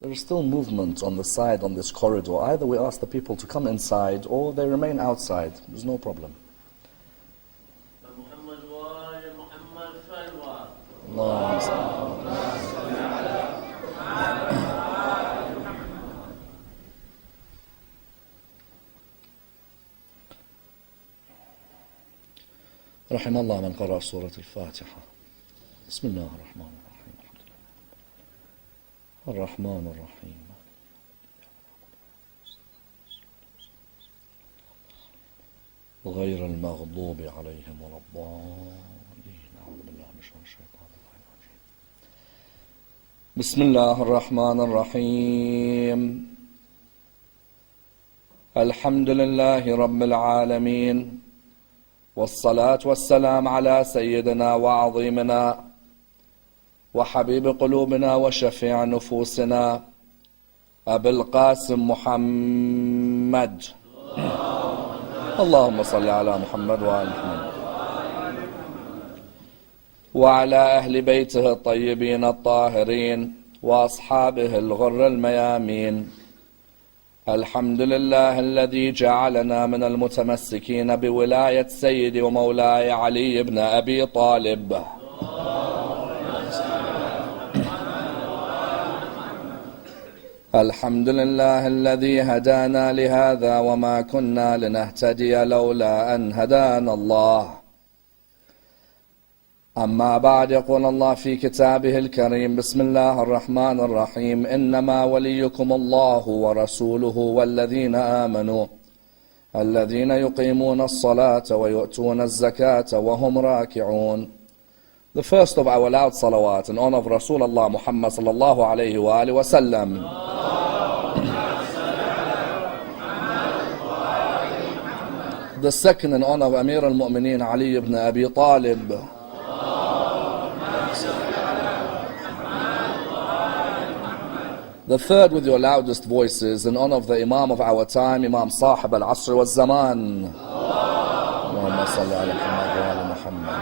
There is still movement on the side on this corridor. Either we ask the people to come inside or they remain outside. There's no problem. رحم الله من قرأ سورة الفاتحة. بسم الله الرحمن الرحيم. الرحمن الرحيم. غير المغضوب عليهم ولا الضالين. أعوذ بالله من الشيطان الرجيم. بسم الله الرحمن الرحيم. الحمد لله رب العالمين، والصلاة والسلام على سيدنا وعظيمنا وحبيب قلوبنا وشفيع نفوسنا أبي القاسم محمد. اللهم صل على محمد وآل محمد وعلى أهل بيته الطيبين الطاهرين وأصحابه الغر الميامين. الحمد لله الذي جعلنا من المتمسكين بولاية سيدي ومولاي علي بن أبي طالب. الحمد لله الذي هدانا لهذا وما كنا لنهتدي لولا أن هدانا الله. أما بعد، يقول الله في كتابه الكريم: بسم الله الرحمن الرحيم. إنما وليكم الله ورسوله والذين آمنوا الذين يقيمون الصلاة ويؤتون الزكاة وهم راكعون. The first of our loud salawat in honor of Rasulullah Muhammad sallallahu alayhi wa alihi wa sallam. The second in honor of Amir al-Mu'mineen Ali ibn Abi Talib. The third with your loudest voices in honor of the Imam of our time, Imam Sahib al-Asr wal-Zaman. Allahumma salli ala Muhammad wa ala Muhammad.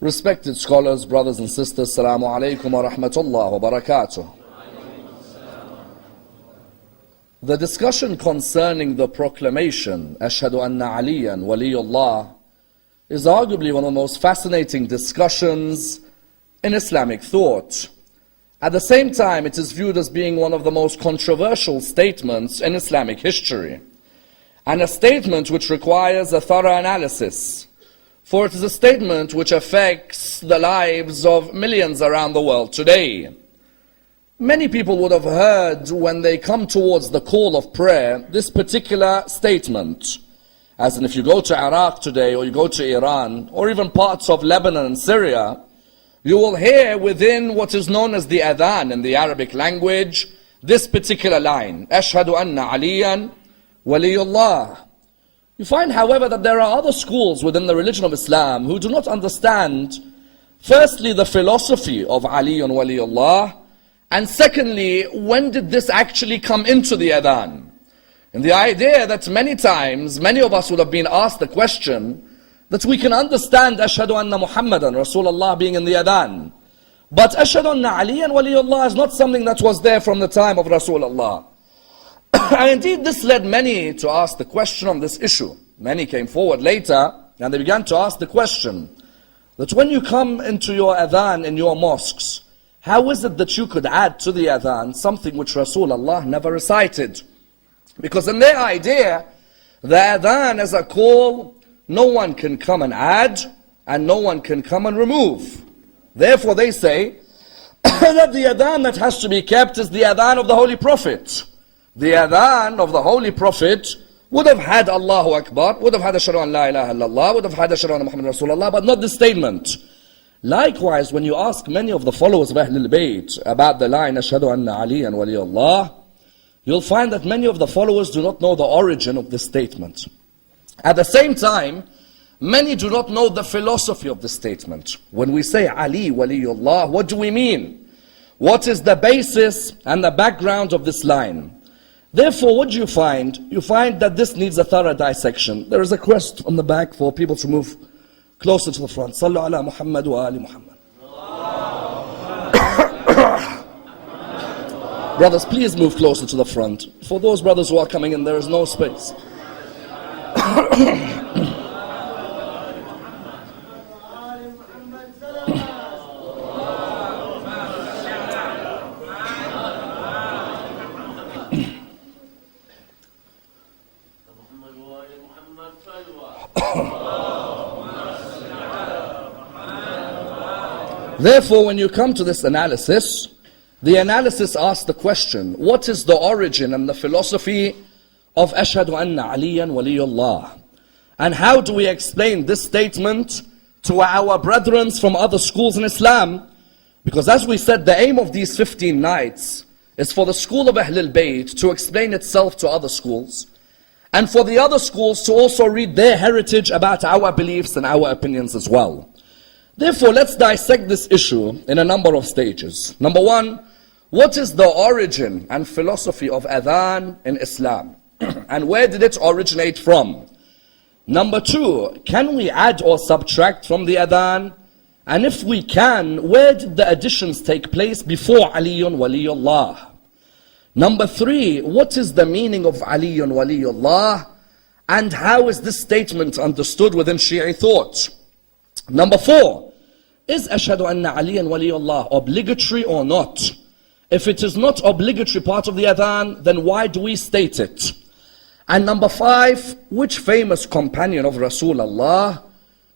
Respected scholars, brothers and sisters, Assalamu alaikum wa rahmatullah wa barakatuh. The discussion concerning the proclamation, Ashhadu anna Aliyan waliyullah, is arguably one of the most fascinating discussions in Islamic thought. At the same time, it is viewed as being one of the most controversial statements in Islamic history, and a statement which requires a thorough analysis, for it is a statement which affects the lives of millions around the world today. Many people would have heard, when they come towards the call of prayer, this particular statement. As in, if you go to Iraq today, or you go to Iran, or even parts of Lebanon and Syria, you will hear within what is known as the Athan in the Arabic language, this particular line: Ashhadu anna Aliyan waliyullah. You find, however, that there are other schools within the religion of Islam who do not understand, firstly, the philosophy of Aliyun waliyullah, and secondly, when did this actually come into the Adhan? And the idea that many times, many of us would have been asked the question, that we can understand Ashhadu anna Muhammadan Rasulullah being in the Adhan. But Ashhadu anna Aliyan waliyullah is not something that was there from the time of Rasulullah. And indeed this led many to ask the question on this issue. Many came forward later and they began to ask the question, that when you come into your Adhan in your mosques, how is it that you could add to the Adhan something which Rasulullah never recited? Because in their idea, the Adhan as a call, no one can come and add, and no one can come and remove. Therefore they say that the Adhan that has to be kept is the Adhan of the Holy Prophet. The Adhan of the Holy Prophet would have had Allahu Akbar, would have had Ashhadu an la ilaha illallah, would have had Ashhadu anna Muhammad Rasulullah, but not this statement. Likewise, when you ask many of the followers of Ahlul Bayt about the line Ashhadu anna Aliyan waliyullah, you'll find that many of the followers do not know the origin of this statement. At the same time, many do not know the philosophy of this statement. When we say Ali waliyullah, what do we mean? What is the basis and the background of this line? Therefore, what do you find? You find that this needs a thorough dissection. There is a request on the back for people to move closer to the front. Sallu ala Muhammad wa ali Muhammad. Brothers, please move closer to the front. For those brothers who are coming in, there is no space. Therefore, when you come to this analysis, the analysis asks the question, what is the origin and the philosophy of Ashhadu anna Aliyan waliyullah? And how do we explain this statement to our brethren from other schools in Islam? Because as we said, the aim of these 15 nights is for the school of Ahlul Bayt to explain itself to other schools, and for the other schools to also read their heritage about our beliefs and our opinions as well. Therefore, let's dissect this issue in a number of stages. Number one, what is the origin and philosophy of Adhan in Islam? And where did it originate from? Number two, can we add or subtract from the Adhan? And if we can, where did the additions take place before Aliyun Waliyullah? Number three, what is the meaning of Aliyun Waliyullah? And how is this statement understood within Shi'i thought? Number four, is Ashhadu anna Aliyan waliyullah obligatory or not? If it is not obligatory part of the Adhan, then why do we state it? And number five, which famous companion of Rasulullah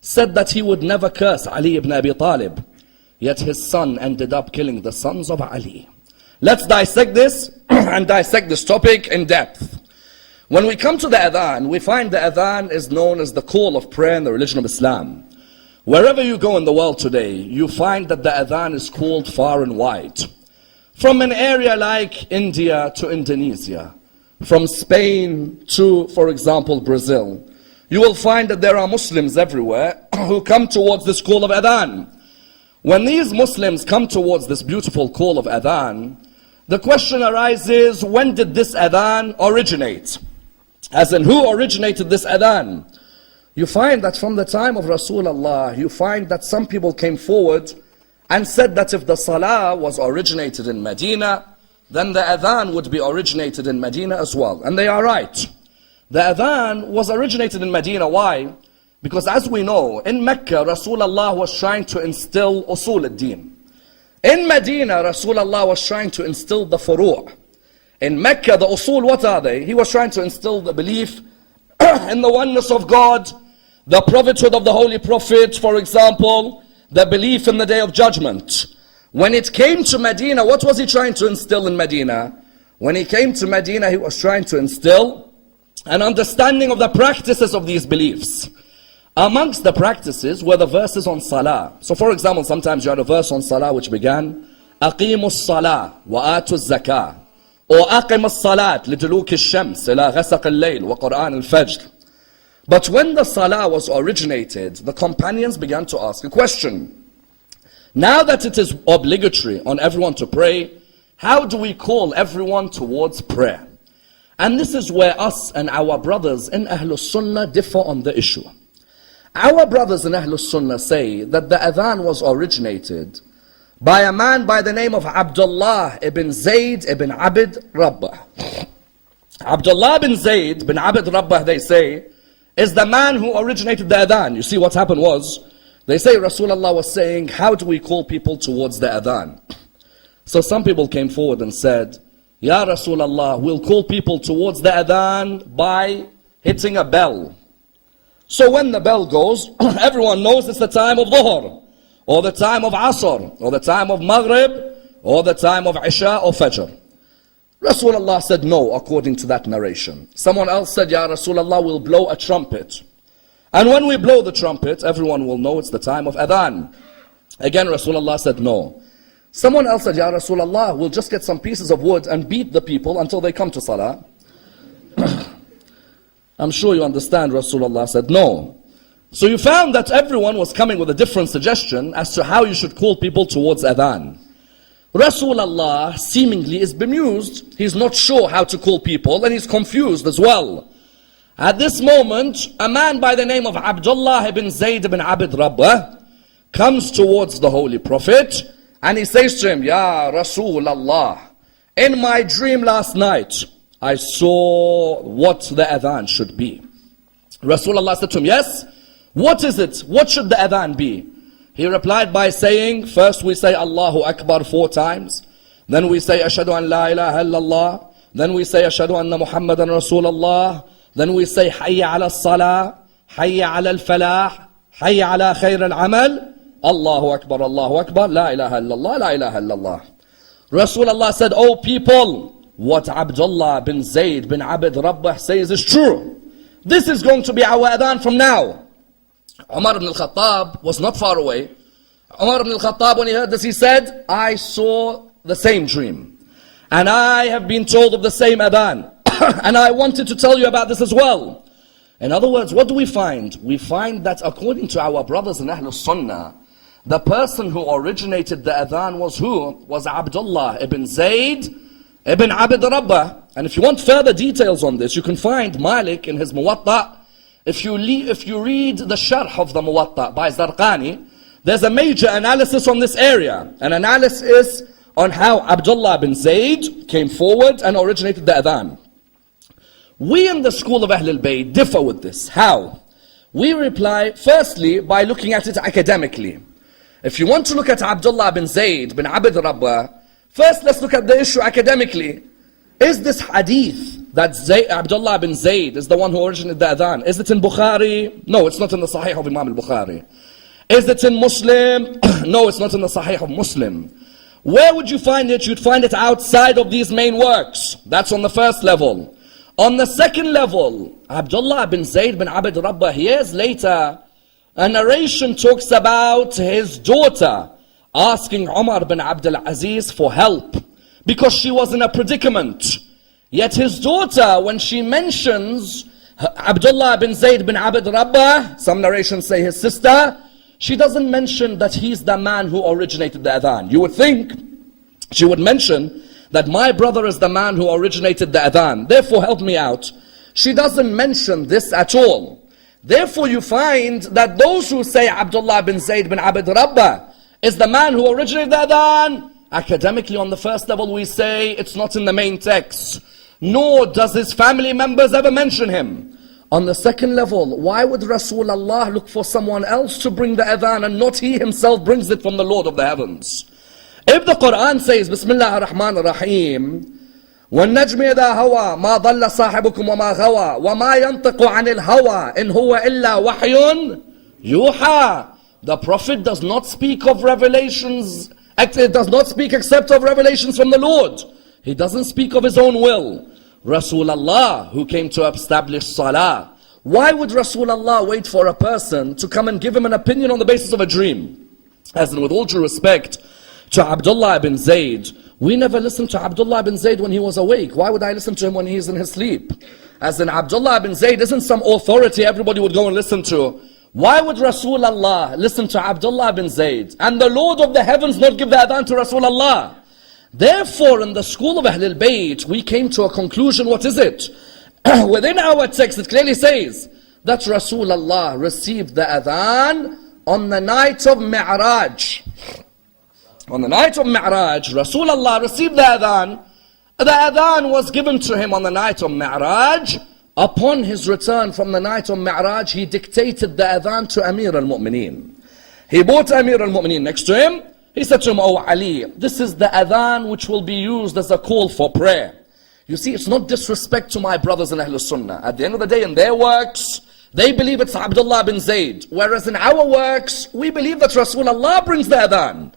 said that he would never curse Ali ibn Abi Talib, yet his son ended up killing the sons of Ali? Let's dissect this and dissect this topic in depth. When we come to the Adhan, we find the Adhan is known as the call of prayer in the religion of Islam. Wherever you go in the world today, you find that the Adhan is called far and wide. From an area like India to Indonesia, from Spain to, for example, Brazil, you will find that there are Muslims everywhere who come towards this call of Adhan. When these Muslims come towards this beautiful call of Adhan, the question arises, when did this Adhan originate? As in, who originated this Adhan? You find that from the time of Rasulullah, you find that some people came forward and said that if the Salah was originated in Medina, then the Adhan would be originated in Medina as well. And they are right. The Adhan was originated in Medina. Why? Because as we know, in Mecca, Rasulullah was trying to instill usul al-din. In Medina, Rasulullah was trying to instill the furu'. In Mecca, the usul, what are they? He was trying to instill the belief in the oneness of God, the prophethood of the Holy Prophet, for example, the belief in the Day of Judgment. When it came to Medina, what was he trying to instill in Medina? When he came to Medina, he was trying to instill an understanding of the practices of these beliefs. Amongst the practices were the verses on Salah. So for example, sometimes you had a verse on Salah which began, أقيموا الصلاة وآتوا الزكاة, or أقم الصلاة لدلوك الشمس إلى غسق الليل وقرآن الفجر. But when the Salah was originated, the companions began to ask a question. Now that it is obligatory on everyone to pray, how do we call everyone towards prayer? And this is where us and our brothers in Ahlul Sunnah differ on the issue. Our brothers in Ahlul Sunnah say that the Adhan was originated by a man by the name of Abdullah ibn Zayd ibn Abd Rabbah. Abdullah ibn Zayd ibn Abd Rabbah, they say, is the man who originated the Adhan. You see what happened was, they say Rasulullah was saying, how do we call people towards the Adhan? So some people came forward and said, Ya Rasulullah, we'll call people towards the Adhan by hitting a bell. So when the bell goes, everyone knows it's the time of Dhuhr, or the time of Asr, or the time of Maghrib, or the time of Isha or Fajr. Rasulullah said no, according to that narration. Someone else said, Ya Rasulullah, we'll blow a trumpet. And when we blow the trumpet, everyone will know it's the time of Adhan. Again, Rasulullah said no. Someone else said, Ya Rasulullah, we'll just get some pieces of wood and beat the people until they come to Salah. I'm sure you understand, Rasulullah said no. So you found that everyone was coming with a different suggestion as to how you should call people towards Adhan. Rasulullah seemingly is bemused. He's not sure how to call people and he's confused as well. At this moment, a man by the name of Abdullah ibn Zayd ibn Abd Rabbah comes towards the Holy Prophet and he says to him, Ya Rasulullah, in my dream last night, I saw what the adhan should be. Rasulullah said to him, yes, what is it? What should the adhan be? He replied by saying, first we say Allahu Akbar 4 times, then we say Ashhadu an la ilaha illallah, then we say Ashhadu anna Muhammadan Rasulullah, then we say Hayya ala salah, Hayya ala al-falah, Hayya ala khair al-amal, Allahu Akbar, La ilaha illallah, La ilaha illallah. Rasulullah said, oh people, what Abdullah bin Zayd bin Abd Rabbah says is true. This is going to be our adhan from now. Umar ibn al-Khattab was not far away. Umar ibn al-Khattab, when he heard this, he said, I saw the same dream. And I have been told of the same adhan. And I wanted to tell you about this as well. In other words, what do we find? We find that according to our brothers in Ahlul Sunnah, the person who originated the adhan was who? Was Abdullah ibn Zayd ibn Abd Rabbah. And if you want further details on this, you can find Malik in his Muwatta. If you read the Sharh of the Muwatta by Zarqani, there's a major analysis on this area. An analysis on how Abdullah bin Zayd came forward and originated the adhan. We in the school of Ahlul Bayt differ with this. How? We reply, firstly, by looking at it academically. If you want to look at Abdullah bin Zayd bin Abd Rabbah, first let's look at the issue academically. Is this hadith that Abdullah bin Zayd is the one who originated the adhan, is it in Bukhari? No, it's not in the Sahih of Imam al-Bukhari. Is it in Muslim? No, it's not in the Sahih of Muslim. Where would you find it? You'd find it outside of these main works. That's on the first level. On the second level, Abdullah bin Zayd bin Abd Rabbah, years later, a narration talks about his daughter asking Umar bin Abdul Aziz for help because she was in a predicament. Yet his daughter, when she mentions Abdullah bin Zayd bin Abd Rabbah, some narrations say his sister, she doesn't mention that he's the man who originated the adhan. You would think she would mention that my brother is the man who originated the adhan, therefore help me out. She doesn't mention this at all. Therefore you find that those who say Abdullah bin Zayd bin Abd Rabbah is the man who originated the adhan, academically on the first level we say it's not in the main text, nor does his family members ever mention him. On the second level, why would Rasulullah look for someone else to bring the adhan and not he himself brings it from the Lord of the heavens? If the Quran says, Bismillah ar-Rahman ar-Rahim, وَالنَّجْمِ إِذَا هَوَى مَا ضَلَّ صَاحِبُكُمْ وَمَا غَوَى وَمَا يَنْطِقُ عَنِ الْهَوَى إِنْ هُوَ إِلَّا وَحْيٌ يُوحَى. The Prophet does not speak of revelations, it does not speak except of revelations from the Lord. He doesn't speak of his own will. Rasulullah, who came to establish salah, why would Rasulullah wait for a person to come and give him an opinion on the basis of a dream? As in, with all due respect to Abdullah bin Zayd, we never listened to Abdullah bin Zayd when he was awake. Why would I listen to him when he's in his sleep? As in, Abdullah bin Zayd isn't some authority everybody would go and listen to. Why would Rasulullah listen to Abdullah bin Zayd and the Lord of the heavens not give the adhan to Rasulullah? Therefore, in the school of Ahlul Bayt, we came to a conclusion. What is it? Within our text, it clearly says that Rasulullah received the adhan on the night of Mi'raj. On the night of Mi'raj, Rasulullah received the adhan. The adhan was given to him on the night of Mi'raj. Upon his return from the night of Mi'raj, he dictated the adhan to Amir al-Mu'mineen. He brought Amir al-Mu'mineen next to him. He said to him, "Oh Ali, this is the adhan which will be used as a call for prayer." You see, it's not disrespect to my brothers in Ahlul Sunnah. At the end of the day, in their works, they believe it's Abdullah bin Zayd. Whereas in our works, we believe that Rasulullah brings the adhan.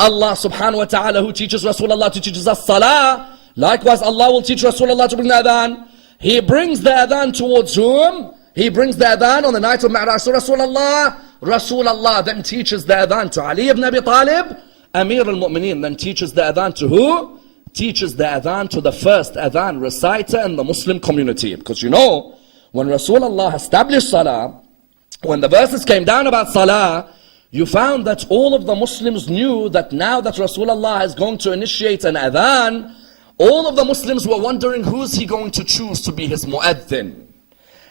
Allah subhanahu wa ta'ala, who teaches Rasulullah to teach us salah, likewise Allah will teach Rasulullah to bring the adhan. He brings the adhan towards whom? He brings the adhan on the night of Mi'raj. So Rasulullah then teaches the adhan to Ali ibn Abi Talib. Amir al-Mu'mineen then teaches the adhan to who? Teaches the adhan to the first adhan reciter in the Muslim community. Because you know, when Rasulullah established salah, when the verses came down about salah, you found that all of the Muslims knew that now that Rasulullah is going to initiate an adhan, all of the Muslims were wondering who's he going to choose to be his mu'adhin.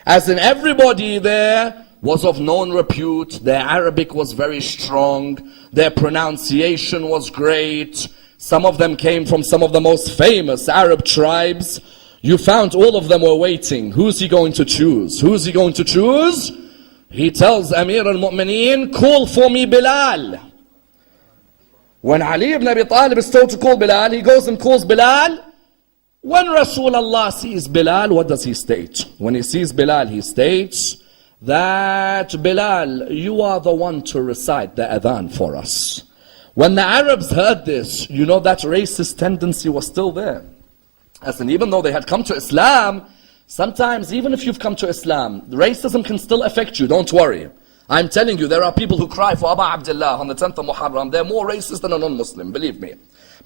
As in, everybody there was of known repute, their Arabic was very strong, their pronunciation was great. Some of them came from some of the most famous Arab tribes. You found all of them were waiting. Who's he going to choose? Who's he going to choose? He tells Amir al-Mu'mineen, call for me Bilal. When Ali ibn Abi Talib is told to call Bilal, he goes and calls Bilal. When Rasulullah sees Bilal, what does he state? When he sees Bilal, he states that, Bilal, you are the one to recite the adhan for us. When the Arabs heard this, you know that racist tendency was still there. As in, even though they had come to Islam, sometimes even if you've come to Islam, racism can still affect you, don't worry. I'm telling you, there are people who cry for Abu Abdullah on the 10th of Muharram. They're more racist than a non-Muslim, believe me.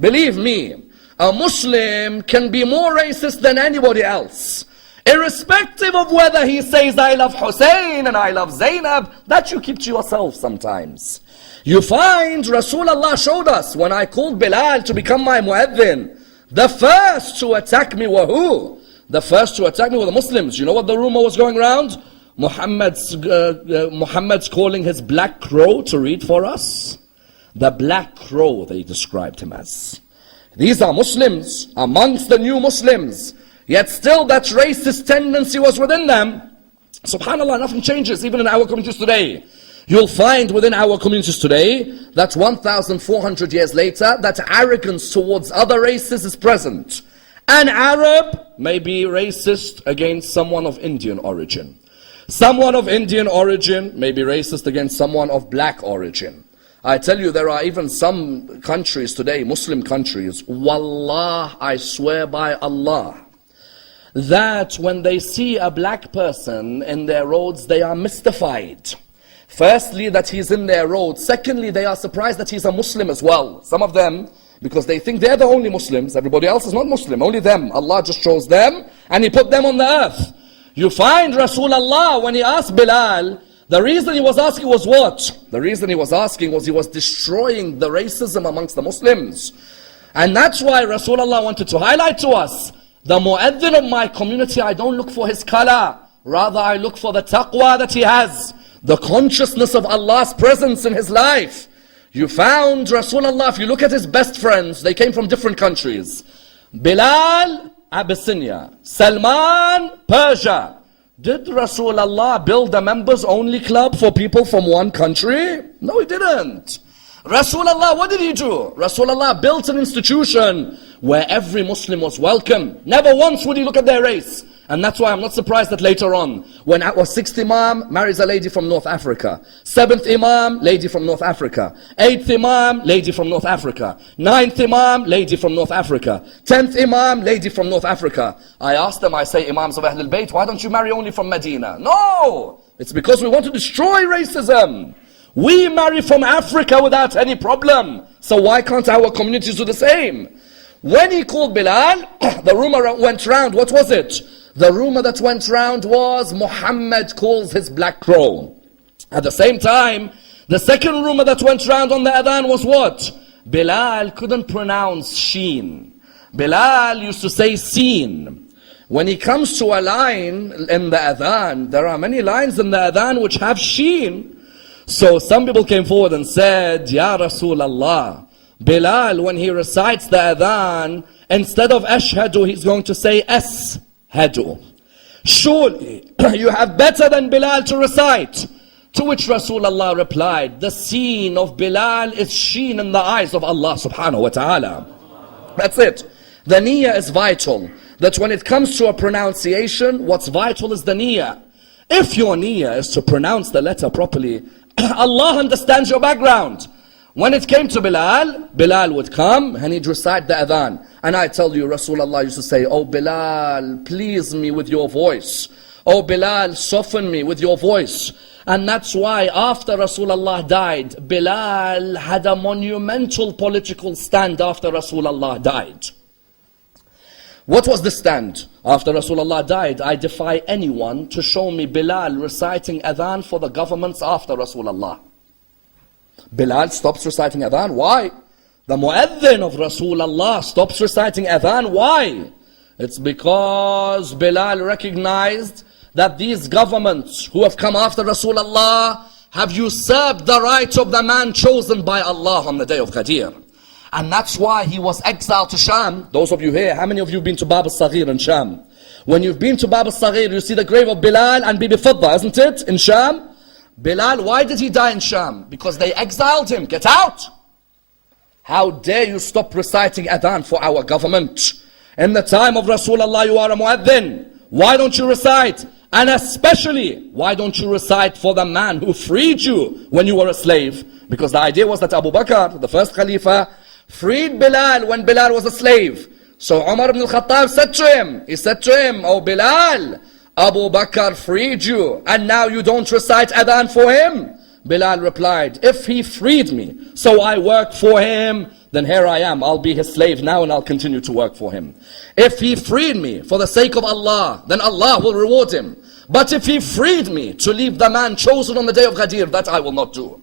Believe me, a Muslim can be more racist than anybody else. Irrespective of whether he says, I love Hussein and I love Zainab, that you keep to yourself sometimes. You find Rasulullah showed us, when I called Bilal to become my muezzin, the first to attack me were who? The first to attack me were the Muslims. You know what the rumor was going around? Muhammad's calling his black crow to read for us. The black crow, they described him as. These are Muslims amongst the new Muslims. Yet still that racist tendency was within them. SubhanAllah, nothing changes even in our communities today. You'll find within our communities today that 1,400 years later, that arrogance towards other races is present. An Arab may be racist against someone of Indian origin. Someone of Indian origin may be racist against someone of black origin. I tell you, there are even some countries today, Muslim countries, Wallah, I swear by Allah, that when they see a black person in their roads, they are mystified. Firstly, that he's in their road. Secondly, they are surprised that he's a Muslim as well. Some of them, because they think they're the only Muslims. Everybody else is not Muslim, only them. Allah just chose them and He put them on the earth. You find Rasulullah, when he asked Bilal, the reason he was asking was what? The reason he was asking was he was destroying the racism amongst the Muslims. And that's why Rasulullah wanted to highlight to us, the mu'adhin of my community, I don't look for his color. Rather, I look for the taqwa that he has. The consciousness of Allah's presence in his life. You found Rasulullah, if you look at his best friends, they came from different countries. Bilal, Abyssinia. Salman, Persia. Did Rasulullah build a members only club for people from one country? No, he didn't. Rasulullah, what did he do? Rasulullah built an institution where every Muslim was welcome. Never once would he look at their race. And that's why I'm not surprised that later on, when our 6th Imam marries a lady from North Africa, 7th Imam, lady from North Africa, 8th Imam, lady from North Africa, 9th Imam, lady from North Africa, 10th Imam, lady from North Africa. I asked them, I say, Imams of Ahlul Bayt, why don't you marry only from Medina? No! It's because we want to destroy racism. We marry from Africa without any problem. So why can't our communities do the same? When he called Bilal, the rumor went round. What was it? The rumor that went round was Muhammad calls his black crow. At the same time, the second rumor that went round on the adhan was what? Bilal couldn't pronounce sheen. Bilal used to say seen. When he comes to a line in the adhan, there are many lines in the adhan which have sheen. So some people came forward and said, Ya Rasulullah, Bilal, when he recites the adhan, instead of ashhadu, he's going to say ashhadu. Surely you have better than Bilal to recite. To which Rasulullah replied, the seen of Bilal is sheen in the eyes of Allah subhanahu wa ta'ala. That's it. The niyyah is vital. That when it comes to a pronunciation, what's vital is the niyyah. If your niyyah is to pronounce the letter properly, Allah understands your background. When it came to Bilal, Bilal would come and he'd recite the adhan. And I tell you, Rasulullah used to say, oh Bilal, please me with your voice. Oh Bilal, soften me with your voice. And that's why after Rasulullah died, Bilal had a monumental political stand after Rasulullah died. What was the stand? After Rasulullah died, I defy anyone to show me Bilal reciting adhan for the governments after Rasulullah. Bilal stops reciting adhan. Why? The mu'adhin of Rasulullah stops reciting adhan. Why? It's because Bilal recognized that these governments who have come after Rasulullah have usurped the right of the man chosen by Allah on the day of Ghadir. And that's why he was exiled to Sham. Those of you here, how many of you have been to Bab al-Saghir in Sham? When you've been to Bab al-Saghir, you see the grave of Bilal and Bibi Fidda, isn't it? In Sham. Bilal, why did he die in Sham? Because they exiled him. Get out! How dare you stop reciting Adhan for our government? In the time of Rasulullah, you are a mueddin. Why don't you recite? And especially, why don't you recite for the man who freed you when you were a slave? Because the idea was that Abu Bakr, the first Khalifa, freed Bilal when Bilal was a slave. So Umar ibn al-Khattab said to him, "Oh Bilal, Abu Bakr freed you, and now you don't recite Adhan for him?" Bilal replied, "If he freed me, so I work for him, then here I am, I'll be his slave now and I'll continue to work for him. If he freed me for the sake of Allah, then Allah will reward him. But if he freed me to leave the man chosen on the day of Ghadir, that I will not do.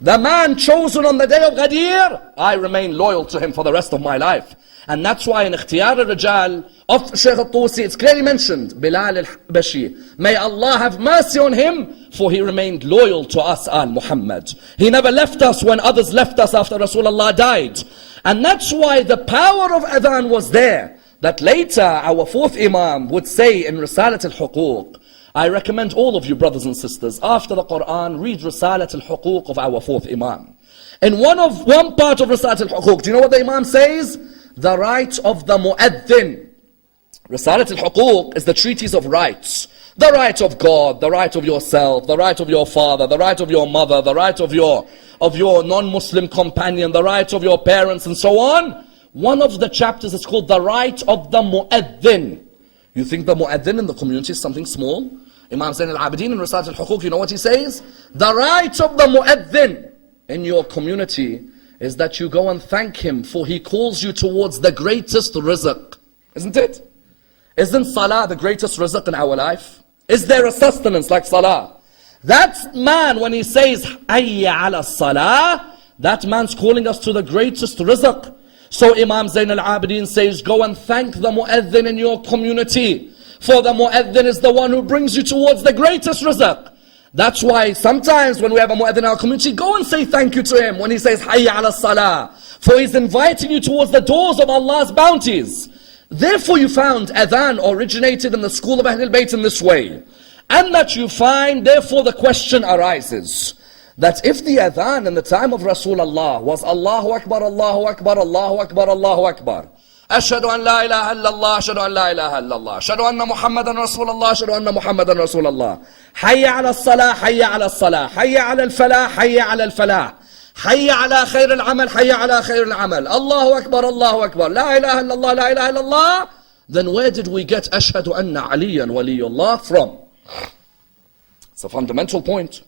The man chosen on the day of Ghadir, I remain loyal to him for the rest of my life." And that's why in Ikhtiyar al-Rijal of Shaykh al-Tusi, it's clearly mentioned, Bilal al-Habashi. May Allah have mercy on him, for he remained loyal to us, al-Muhammad. He never left us when others left us after Rasulullah died. And that's why the power of Adhan was there. That later our fourth Imam would say in Risalat al-Huquq. I recommend all of you brothers and sisters, after the Quran, read Risalat al-Huquq of our fourth Imam. In one part of Risalat al-Huquq, do you know what the Imam says? The right of the mu'adhin. Risalat al-Huquq is the treatise of rights. The right of God, the right of yourself, the right of your father, the right of your mother, the right of your non-Muslim companion, the right of your parents, and so on. One of the chapters is called the right of the mu'adhin. You think the mu'adhin in the community is something small? Imam Zain al-Abidin in Risalat al-Huquq, you know what he says? The right of the mu'adhin in your community is that you go and thank him, for he calls you towards the greatest rizq. Isn't it? Isn't salah the greatest rizq in our life? Is there a sustenance like salah? That man, when he says, Hayya ala salah, that man's calling us to the greatest rizq. So Imam Zain al-Abidin says, go and thank the mu'adhin in your community, for the mu'adhin is the one who brings you towards the greatest rizq. That's why sometimes when we have a mu'adhin in our community, go and say thank you to him when he says Hayya ala salah, for he's inviting you towards the doors of Allah's bounties. Therefore you found Adhan originated in the school of Ahlul Bayt in this way. And that you find, therefore the question arises, that if the Adhan in the time of Rasulullah was Allahu Akbar, Allahu Akbar, Allahu Akbar, Allahu Akbar, Ashhadu an la ilaha illallah, Ashhadu an la ilaha illallah, Ashhadu anna Muhammadan Rasulullah, Ashhadu anna Muhammadan Rasulullah, Hayya ala salah, Hayya ala salah, Hayya ala al-falah, Hayya ala al-falah, Hayya ala khayr al-amal, Hayya ala khayr al-amal, Allahu Akbar, Allahu Akbar, La ilaha illallah, La ilaha illallah. Then where did we get Ashhadu anna Aliyan waliyullah from? It's a fundamental point.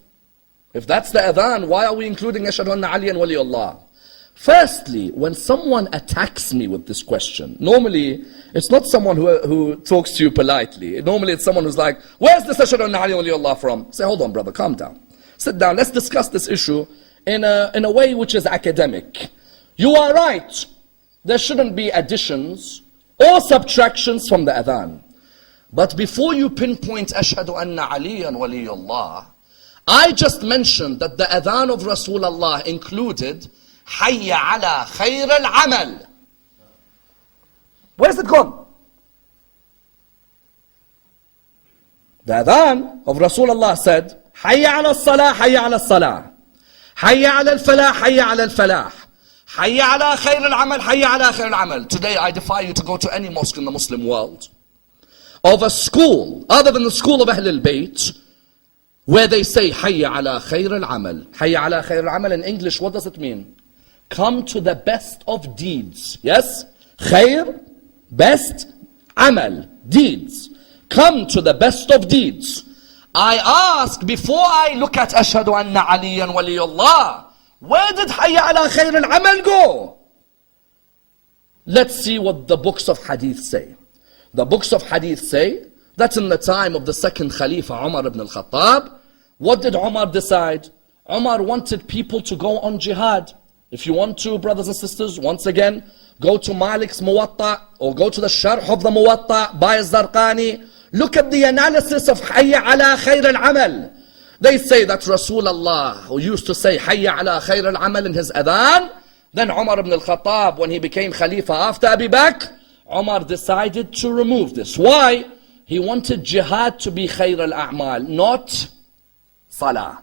If that's the Adhan, why are we including Ashhadu anna Aliyan waliyullah? Firstly, when someone attacks me with this question, normally it's not someone who talks to you politely. Normally it's someone who's like, where's this Ashhadu anna Aliyan waliyullah from? Say, hold on brother, calm down. Sit down, let's discuss this issue in a way which is academic. You are right. There shouldn't be additions or subtractions from the Adhan. But before you pinpoint Ashhadu anna Aliyan waliyullah, I just mentioned that the Adhan of Rasulullah included Hayya ala khayr al-amal. Where's it gone? The Adhan of Rasulullah said, Hayya ala salah, Hayya ala salah, Hayya ala al-falah, Hayya ala al-falah, Hayya ala khayr al-amal, Hayya ala khayr al-amal. Today I defy you to go to any mosque in the Muslim world of a school other than the school of Ahlul Bayt where they say Hayya ala khayr al-amal. Hayya ala khayr al-amal in English, what does it mean? Come to the best of deeds. Yes? Khayr, best, amal, deeds. Come to the best of deeds. I ask, before I look at Ashhadu anna Aliyan waliyullah, where did Hayya ala khayr al-amal go? Let's see what the books of hadith say. The books of hadith say that in the time of the second Khalifa, Umar ibn al-Khattab, what did Umar decide? Umar wanted people to go on jihad. If you want to, brothers and sisters, once again, go to Malik's Muwatta or go to the Sharh of the Muwatta by Zarqani. Look at the analysis of Hayya ala khayr al-amal. They say that Rasulullah, who used to say Hayya ala khayr al-amal in his adhan, Then Umar ibn al-Khattab, when he became Khalifa after Abu Bakr, Umar decided to remove this. Why? He wanted jihad to be khayr al-a'mal, not salah.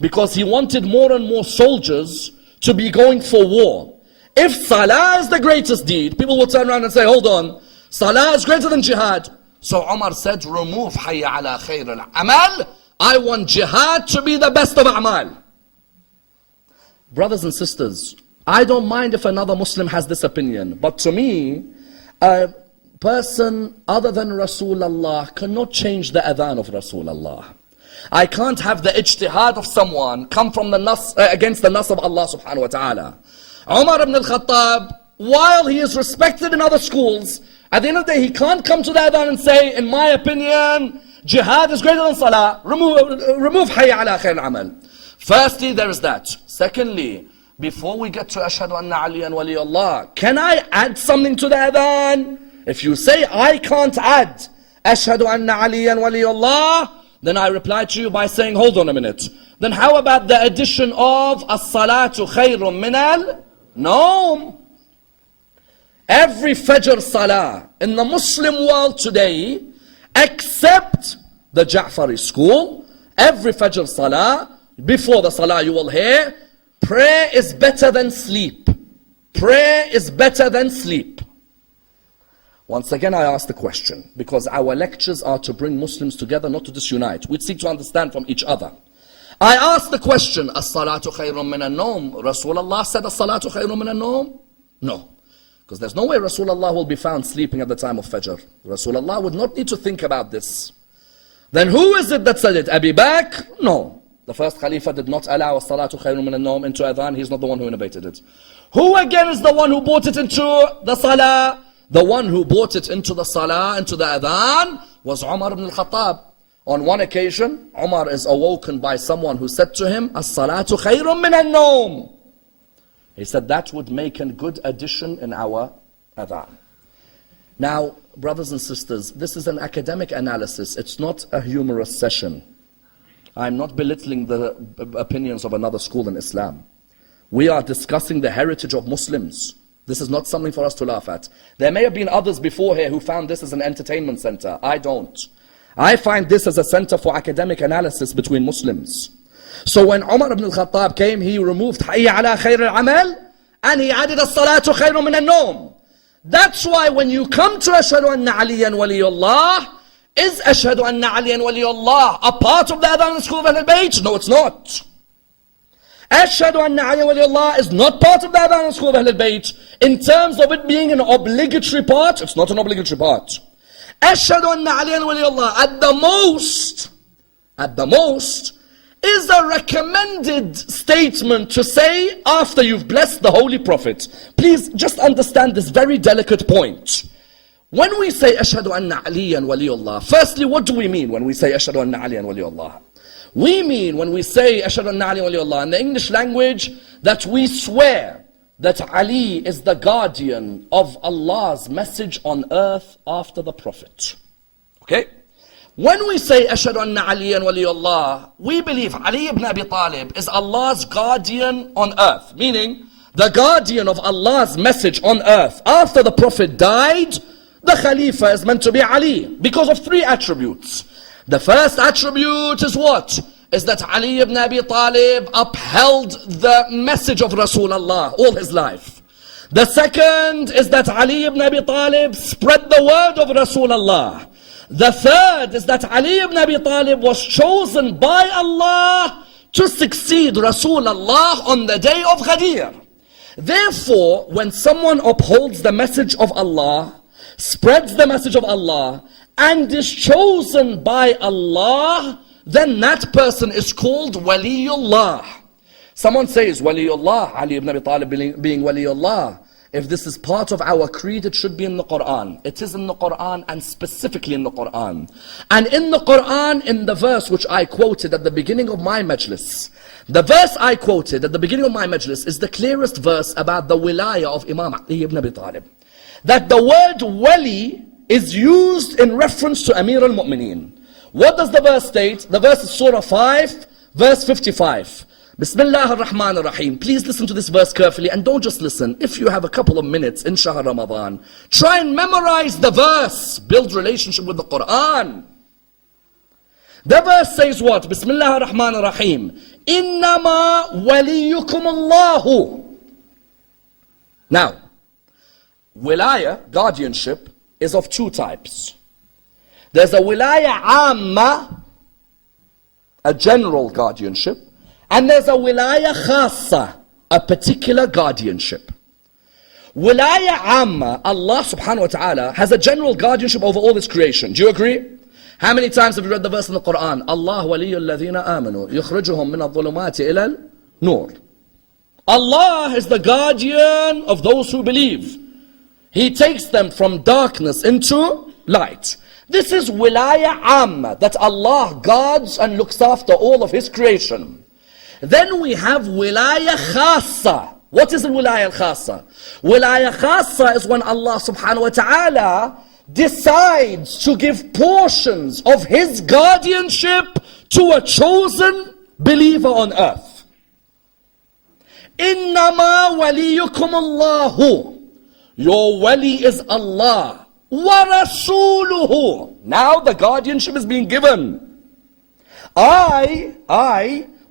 Because he wanted more and more soldiers to be going for war. If salah is the greatest deed, people will turn around and say, hold on, salah is greater than jihad. So Umar said, remove hayya ala khayr al-amal. I want jihad to be the best of a'mal. Brothers and sisters, I don't mind if another Muslim has this opinion, but to me, a person other than Rasulullah cannot change the adhan of Rasulullah. I can't have the ijtihad of someone come from the nas, against the nas of Allah subhanahu wa ta'ala. Umar ibn al-Khattab, while he is respected in other schools, at the end of the day, he can't come to the adhan and say, in my opinion, jihad is greater than salah. Remove hayya ala khair al-amal. Firstly, there is that. Secondly, before we get to ashhadu anna aliyan waliyullah, can I add something to the adhan? If you say I can't add ashhadu anna aliyan waliyullah, then I reply to you by saying, hold on a minute. Then how about the addition of as-salatu khayrun min al-nawm? Every Fajr Salah in the Muslim world today, except the Ja'fari school, every Fajr Salah, before the Salah you will hear, prayer is better than sleep. Prayer is better than sleep. Once again I ask the question, because our lectures are to bring Muslims together, not to disunite. We seek to understand from each other. I ask the question, as-salatu khayrun min al-nawm. Rasulullah said as-salatu khayrun min al-nawm? No. Because there's no way Rasulullah will be found sleeping at the time of Fajr. Rasulullah would not need to think about this. Then who is it that said it? Abu Bakr? No. The first Khalifa did not allow as-salatu khayrun min al-nawm into adhan. He's not the one who innovated it. Who again is the one who brought it into the salah? The one who brought it into the salah, into the adhan, was Umar ibn al-Khattab. On one occasion, Umar is awoken by someone who said to him, as-salatu khayrun min al-nawm. He said that would make a good addition in our adhan. Now, brothers and sisters, this is an academic analysis. It's not a humorous session. I'm not belittling the opinions of another school in Islam. We are discussing the heritage of Muslims. This is not something for us to laugh at. There may have been others before here who found this as an entertainment center. I don't. I find this as a center for academic analysis between Muslims. So when Umar ibn al-Khattab came, he removed hayya ala khair al-amal and he added as-salatu khayrun min al-nawm. That's why when you come to ashhadu anna aliyan waliyullah, is ashhadu anna aliyan waliyullah a part of the adhan in school of Ahlul Bayt? No, it's not. Ashhadu anna aliyan waliyullah is not part of the adhan in school of Ahlul Bayt. In terms of it being an obligatory part, it's not an obligatory part. Ashhadu anna aliyan waliyullah at the most, is a recommended statement to say after you've blessed the Holy Prophet. Please just understand this very delicate point. When we say ashhadu anna aliyan waliyullah, firstly, what do we mean when we say ashhadu anna aliyan waliyullah? We mean when we say ashhadu anna aliyan waliyullah in the English language that we swear that Ali is the guardian of Allah's message on earth after the Prophet. Okay? When we say ashhadu anna aliyan waliyullah, we believe Ali ibn Abi Talib is Allah's guardian on earth, meaning the guardian of Allah's message on earth. After the Prophet died, the Khalifa is meant to be Ali because of three attributes. The first attribute is what? Is that Ali ibn Abi Talib upheld the message of Rasulullah all his life. The second is that Ali ibn Abi Talib spread the word of Rasulullah. The third is that Ali ibn Abi Talib was chosen by Allah to succeed Rasulullah on the day of Ghadir. Therefore, when someone upholds the message of Allah, spreads the message of Allah, and is chosen by Allah, then that person is called Waliullah. Someone says, Waliullah, Ali ibn Abi Talib being Waliullah. If this is part of our creed, it should be in the Quran. It is in the Quran, and specifically in the Quran. And in the Quran, in the verse which I quoted at the beginning of my majlis, the verse I quoted at the beginning of my majlis is the clearest verse about the wilayah of Imam Ali ibn Abi Talib. That the word wali is used in reference to Amir al-Mu'mineen. What does the verse state? The verse is Surah 5, verse 55. Bismillah ar-Rahman ar-Rahim. Please listen to this verse carefully and don't just listen. If you have a couple of minutes in Shahr Ramadan, try and memorize the verse. Build relationship with the Quran. The verse says what? Bismillah ar-Rahman ar-Rahim. Innama waliyukum Allahu. Now, wilaya, guardianship, is of two types. There's a wilaya amma, a general guardianship, and there's a wilaya khassa, a particular guardianship. Wilaya amma, Allah subhanahu wa ta'ala has a general guardianship over all this creation. Do you agree? How many times have you read the verse in the Quran? Allah waliyul ladhina amanu, yukhrijuhum min adh-dhulumati ila al-nur. Allah is the guardian of those who believe. He takes them from darkness into light. This is wilaya amma, that Allah guards and looks after all of His creation. Then we have wilaya khassa. What is wilaya khassa? Wilaya khassa is when Allah subhanahu wa ta'ala decides to give portions of His guardianship to a chosen believer on earth. Innama waliyukum Allahu. Your wali is Allah. Wa rasuluhu. Now the guardianship is being given.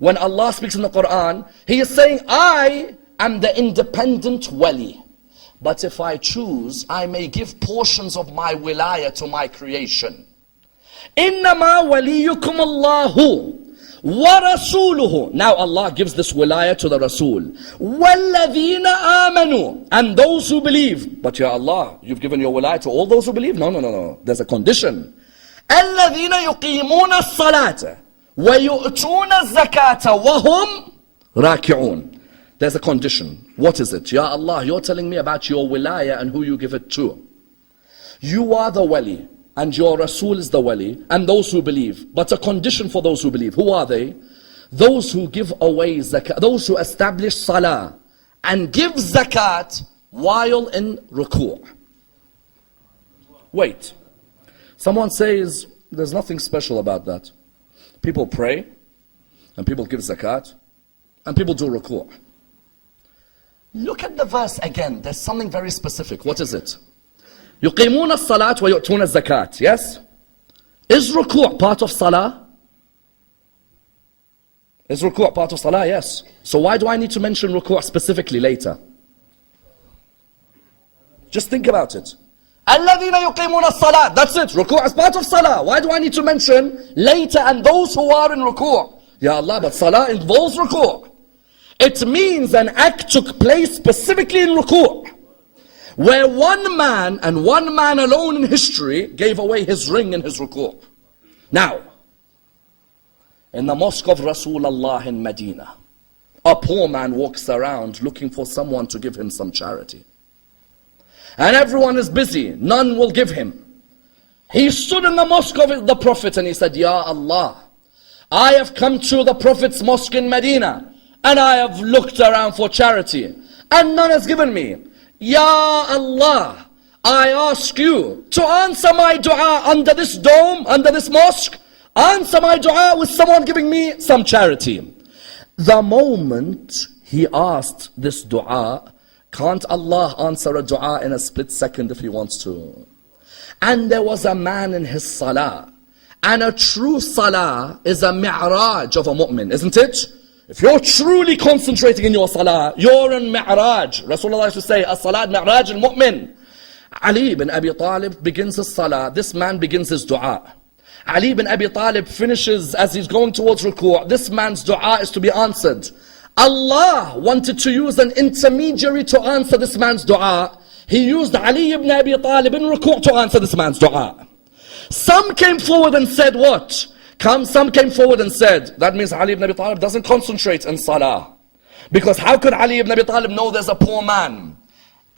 When Allah speaks in the Quran, He is saying, I am the independent wali. But if I choose, I may give portions of my wilaya to my creation. Innama waliyukum Allahu wa rasuluhu. Now Allah gives this wilaya to the Rasul. Walladhina amanu. And those who believe. But ya Allah, you've given your wilaya to all those who believe? No. There's a condition. Alladhina yuqimuna as-salata wa yu'tuna az-zakata wa hum raki'un. There's a condition. What is it? Ya Allah, you're telling me about your wilaya and who you give it to. You are the wali, and your Rasul is the wali, and those who believe. But a condition for those who believe. Who are they? Those who give away zakat, those who establish salah, and give zakat while in ruku'. Wait. Someone says, there's nothing special about that. People pray, and people give zakat, and people do ruku'. Look at the verse again. There's something very specific. What is it? يُقِيمُونَ الصَّلَاةِ وَيُؤْتُونَ الزَّكَاةِ. Yes? Is ruku' part of salah? Is ruku' part of salah? Yes. So why do I need to mention ruku' specifically later? Just think about it. الَّذِينَ يُقِيمُونَ الصَّلَاةِ. That's it. Ruku' is part of salah. Why do I need to mention later and those who are in ruku'? Ya Allah, but salah involves ruku'. It means an act took place specifically in ruku', where one man and one man alone in history gave away his ring in his ruku'. Now, in the mosque of Rasulullah in Medina, a poor man walks around looking for someone to give him some charity. And everyone is busy, none will give him. He stood in the mosque of the Prophet and he said, Ya Allah, I have come to the Prophet's mosque in Medina, and I have looked around for charity, and none has given me. Ya Allah, I ask you to answer my dua under this dome, under this mosque. Answer my dua with someone giving me some charity. The moment he asked this dua, can't Allah answer a dua in a split second if He wants to? And there was a man in his salah. And a true salah is a mi'raj of a mu'min, isn't it? If you're truly concentrating in your salah, you're in mi'raj. Rasulullah used to say, as-salat mi'raj al-mu'min. Ali ibn Abi Talib begins his salah. This man begins his dua. Ali ibn Abi Talib finishes as he's going towards ruku'. This man's dua is to be answered. Allah wanted to use an intermediary to answer this man's dua. He used Ali ibn Abi Talib in ruku' to answer this man's dua. Some came forward and said what? Some came forward and said, that means Ali ibn Abi Talib doesn't concentrate in salah. Because how could Ali ibn Abi Talib know there's a poor man?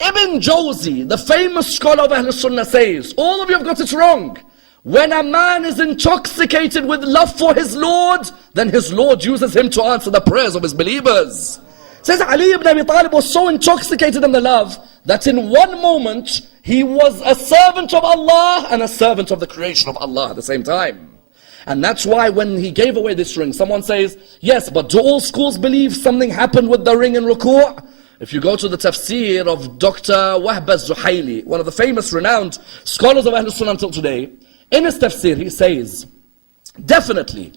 Ibn Jawzi, the famous scholar of Ahl Sunnah, says, all of you have got it wrong. When a man is intoxicated with love for his Lord, then his Lord uses him to answer the prayers of his believers. Says Ali ibn Abi Talib was so intoxicated in the love that in one moment he was a servant of Allah and a servant of the creation of Allah at the same time. And that's why when he gave away this ring, someone says, yes, but do all schools believe something happened with the ring in ruku'? If you go to the tafsir of Dr. Wahb al-Zuhayli, one of the famous renowned scholars of Ahlul Sunnah until today, in his tafsir he says, definitely,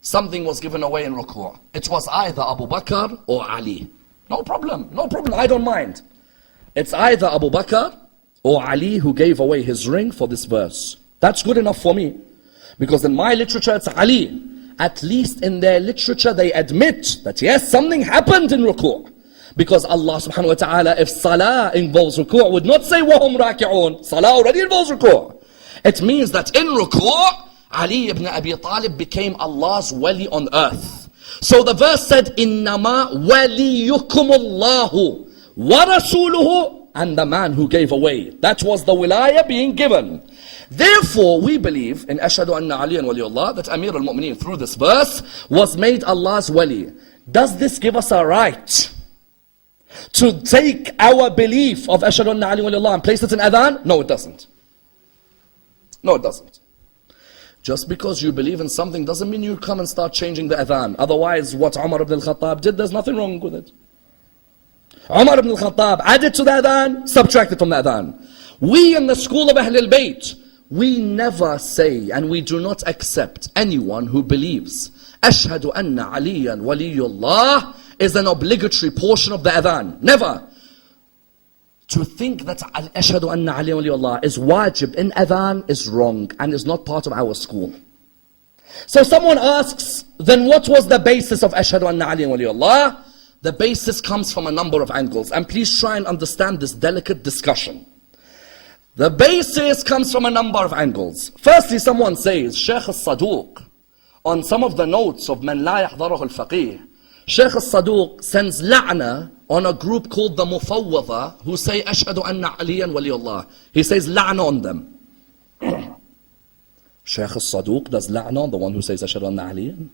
something was given away in ruku'. It was either Abu Bakr or Ali. No problem, I don't mind. It's either Abu Bakr or Ali who gave away his ring for this verse. That's good enough for me. Because in my literature it's Ali. At least in their literature they admit that yes, something happened in ruku'. Because Allah subhanahu wa ta'ala, if salah involves ruku', would not say وَهُمْ رَاكِعُونَ. Salah already involves ruku'. It means that in ruku', Ali ibn Abi Talib became Allah's wali on earth. So the verse said, إِنَّمَا وَلِيُّكُمُ اللَّهُ وَرَسُولُهُ, and the man who gave away. That was the wilayah being given. Therefore, we believe in Ashhadu anna Aliyan Waliullah, that Amir al-Mu'mineen through this verse was made Allah's wali. Does this give us a right to take our belief of Ashhadu anna Aliyan Waliullah and place it in adhan? No, it doesn't. No, it doesn't. Just because you believe in something doesn't mean you come and start changing the adhan. Otherwise, what Umar ibn al-Khattab did, there's nothing wrong with it. Umar ibn al-Khattab added to the adhan, subtracted from the adhan. We in the school of Ahl al-Bayt, we never say and we do not accept anyone who believes Ashhadu anna Aliyan Waliyullah is an obligatory portion of the adhan. Never. To think that Ashhadu anna Aliyan Waliyullah is wajib in adhan is wrong and is not part of our school. So someone asks, then what was the basis of Ashhadu anna Aliyan Waliyullah? The basis comes from a number of angles. And please try and understand this delicate discussion. The basis comes from a number of angles. Firstly, someone says, Shaykh al-Saduq, on some of the notes of Man La Yahdarahu al-Faqih, Shaykh al-Saduq sends la'na on a group called the Mufawwada, who say, Ashhadu anna Aliyan Waliyullah. He says la'na on them. Shaykh al-Saduq does la'na on the one who says, Ashhadu anna Aliyan.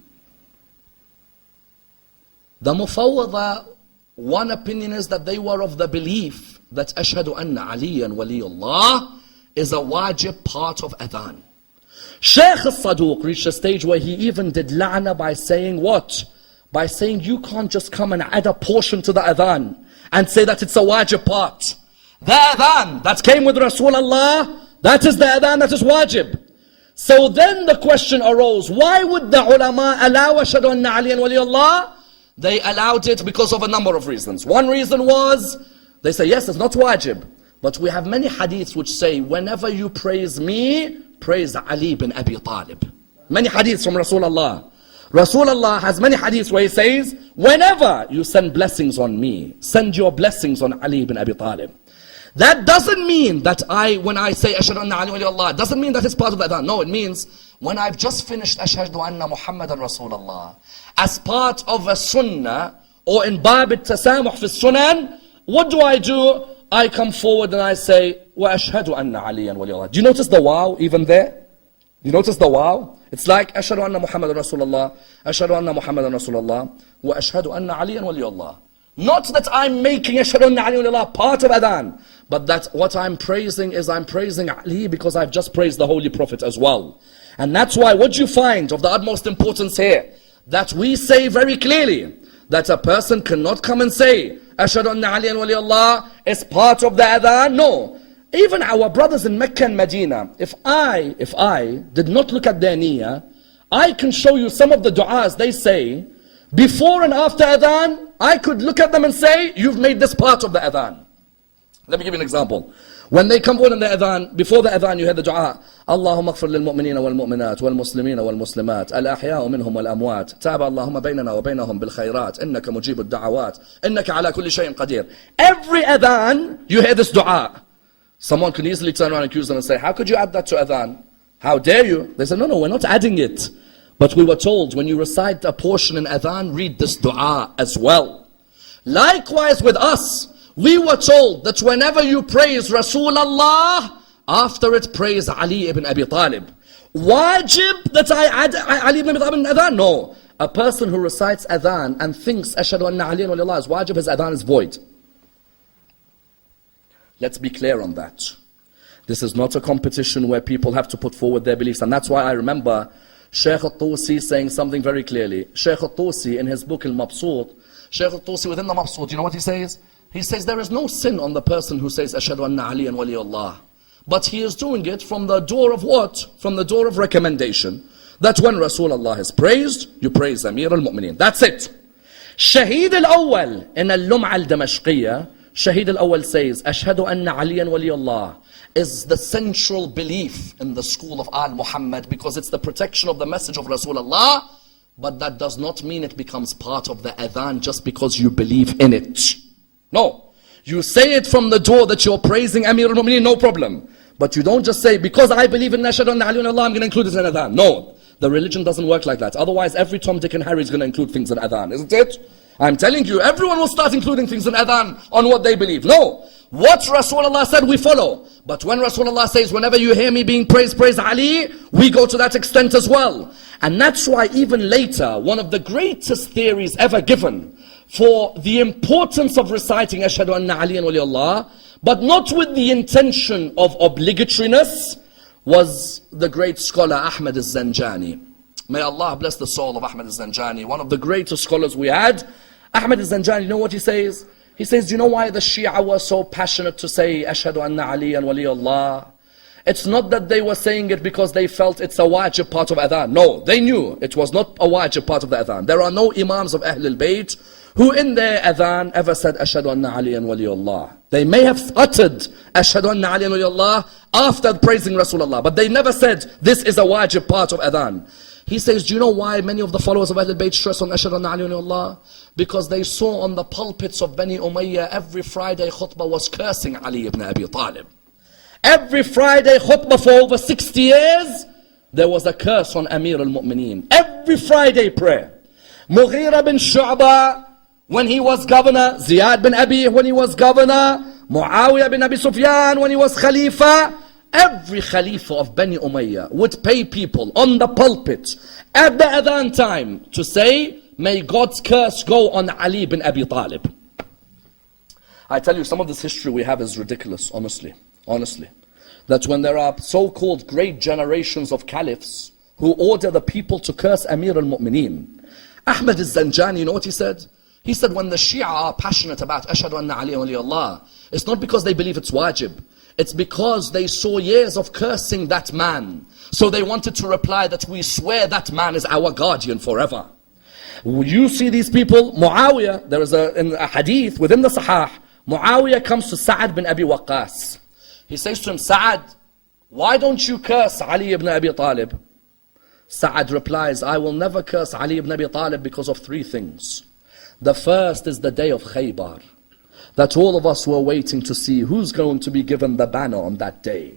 The Mufawwada, one opinion is that they were of the belief that Ashhadu anna Aliyan Waliyullah is a wajib part of adhan. Shaykh al-Saduq reached a stage where he even did la'na by saying what? By saying you can't just come and add a portion to the adhan and say that it's a wajib part. The adhan that came with Rasulullah, that is the adhan that is wajib. So then the question arose, why would the ulama allow Ashhadu anna Aliyan Waliyullah? They allowed it because of a number of reasons. One reason was, they say, yes, it's not wajib. But we have many hadiths which say, whenever you praise me, praise Ali bin Abi Talib. Many hadiths from Rasulullah. Rasulullah has many hadiths where he says, whenever you send blessings on me, send your blessings on Ali bin Abi Talib. That doesn't mean that when I say Ashhadu anna Ali Waliyullah, doesn't mean that it's part of the adhan. No, it means when I've just finished Ashhadu anna Muhammadan Rasulullah, as part of a sunnah, or in bab al-tasamuh fi sunan, what do? I come forward and I say, wa ashhadu anna Aliyan Waliyullah. Do you notice the wow even there? Do you notice the wow? It's like Ashhadu anna Muhammadan Rasulullah, Ashhadu anna Muhammadan Rasulullah, wa ashhadu anna Aliyan Waliyullah. Not that I'm making Ashhadu anna Aliyan Waliyullah part of adhan, but that what I'm praising is I'm praising Ali because I've just praised the Holy Prophet as well. And that's why what you find of the utmost importance here, that we say very clearly that a person cannot come and say Ashhadu anna Aliyan Waliyullah is part of the adhan. No. Even our brothers in Mecca and Medina, if I did not look at their niyyah, I can show you some of the du'as they say before and after adhan. I could look at them and say, you've made this part of the adhan. Let me give you an example. When they come on in the adhan, before the adhan you hear the dua, Allahumma aghfir lil mu'minina wal mu'minat wal muslimina wal muslimat al ahya'u minhum wal amwat taba Allahumma baynana wa baynahum bil khayrat innaka mujibud da'awat innaka ala kulli shay'in qadir. Every adhan you hear this dua. Someone can easily turn around and accuse them and say, how could you add that to adhan? How dare you? They say, no, we're not adding it. But we were told, when you recite a portion in adhan, read this dua as well. Likewise with us, we were told that whenever you praise Rasulullah, after it praise Ali ibn Abi Talib. Wajib that I add Ali ibn Abi Talib in adhan? No. A person who recites adhan and thinks Ashhadu anna Aliyan Waliyullah is wajib, his adhan is void. Let's be clear on that. This is not a competition where people have to put forward their beliefs. And that's why I remember Shaykh al-Tusi saying something very clearly. Shaykh al-Tusi in his book Al-Mabsut, Shaykh al-Tusi within the Mabsut, you know what he says? He says there is no sin on the person who says Ashhadu anna Aliyan waliyullah. But he is doing it from the door of what? From the door of recommendation. That when Rasulullah is praised, you praise Amir al-Mu'mineen. That's it. Shaheed al-Awwal in al-Lum'a al-Damashqiyya, Shaheed al-Awwal says, Ashhadu anna Aliyan waliyullah is the central belief in the school of Al-Muhammad because it's the protection of the message of Rasulullah, but that does not mean it becomes part of the adhan just because you believe in it. No. You say it from the door that you're praising Amir al-Mu'mineen, no problem. But you don't just say, because I believe in Ashhadu anna Aliyan waliyullah, I'm going to include it in adhan. No. The religion doesn't work like that. Otherwise, every Tom, Dick and Harry is going to include things in adhan, isn't it? I'm telling you, everyone will start including things in adhan on what they believe. No. What Rasulullah said, we follow. But when Rasulullah says, whenever you hear me being praised, praise Ali, we go to that extent as well. And that's why even later, one of the greatest theories ever given for the importance of reciting Ashhadu anna Aliyan waliyullah, but not with the intention of obligatoriness, was the great scholar Ahmad al-Zanjani. May Allah bless the soul of Ahmad al-Zanjani, one of the greatest scholars we had. Ahmad al-Zanjani, you know what he says? He says, do you know why the Shia were so passionate to say Ashhadu anna Aliyan waliyullah? It's not that they were saying it because they felt it's a wajib part of adhan. No, they knew it was not a wajib part of the adhan. There are no imams of Ahlul Bayt who in their adhan ever said Ashhadu anna Aliyan waliyullah. They may have uttered Ashhadu anna Aliyan waliyullah after praising Rasulullah, but they never said this is a wajib part of adhan. He says, do you know why many of the followers of Ahlul Bayt stress on Ashhadu anna Aliyan waliyullah? Because they saw on the pulpits of Bani Umayyah every Friday khutbah was cursing Ali ibn Abi Talib. Every Friday khutbah for over 60 years, there was a curse on Amir al-Mu'mineen. Every Friday prayer. Mughira bin Shu'bah, when he was governor, Ziyad bin Abi when he was governor, Muawiyah bin Abi Sufyan when he was Khalifa, every Khalifa of Bani Umayyah would pay people on the pulpit at the adhan time to say, may God's curse go on Ali bin Abi Talib. I tell you, some of this history we have is ridiculous, honestly. That when there are so-called great generations of caliphs who order the people to curse Amir al-Mu'mineen. Ahmad al-Zanjani, you know what he said? He said when the Shia are passionate about Ashhadu anna Aliyan waliyullah, it's not because they believe it's wajib. It's because they saw years of cursing that man. So they wanted to reply that we swear that man is our guardian forever. You see these people, Muawiyah, there is a hadith within the Sahih, Muawiyah comes to Sa'ad bin Abi Waqqas. He says to him, Sa'ad, why don't you curse Ali ibn Abi Talib? Sa'ad replies, I will never curse Ali ibn Abi Talib because of three things. The first is the day of Khaybar, that all of us were waiting to see who's going to be given the banner on that day.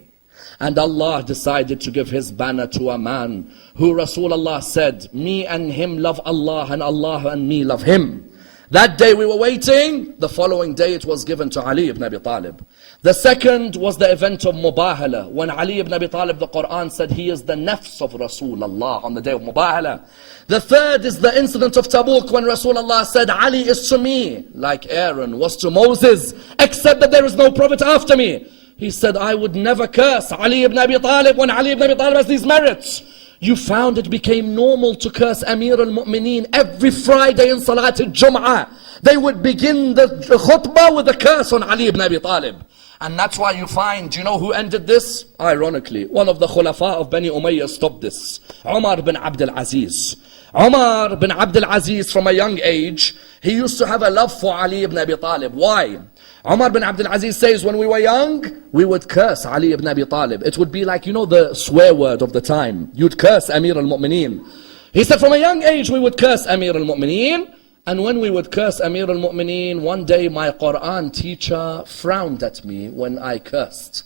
And Allah decided to give His banner to a man who Rasulullah said, me and him love Allah and Allah and me love him. That day we were waiting, the following day it was given to Ali ibn Abi Talib. The second was the event of Mubahala, when Ali ibn Abi Talib, the Quran said he is the nafs of Rasulullah on the day of Mubahala. The third is the incident of Tabuk when Rasulullah said, Ali is to me, like Aaron was to Moses, except that there is no prophet after me. He said, I would never curse Ali ibn Abi Talib when Ali ibn Abi Talib has these merits. You found it became normal to curse Amir al-Mu'mineen every Friday in Salat al-Jum'ah. They would begin the khutbah with a curse on Ali ibn Abi Talib. And that's why you find, do you know who ended this? Ironically, one of the Khulafa of Bani Umayyah stopped this. Umar bin Abdul Aziz. Umar bin Abdul Aziz, from a young age, he used to have a love for Ali ibn Abi Talib. Why? Umar bin Abdul Aziz says, when we were young, we would curse Ali ibn Abi Talib. It would be like, you know, the swear word of the time. You'd curse Amir al-Mu'mineen. He said, from a young age, we would curse Amir al-Mu'mineen. And when we would curse Amir al-Mu'mineen, one day my Quran teacher frowned at me when I cursed.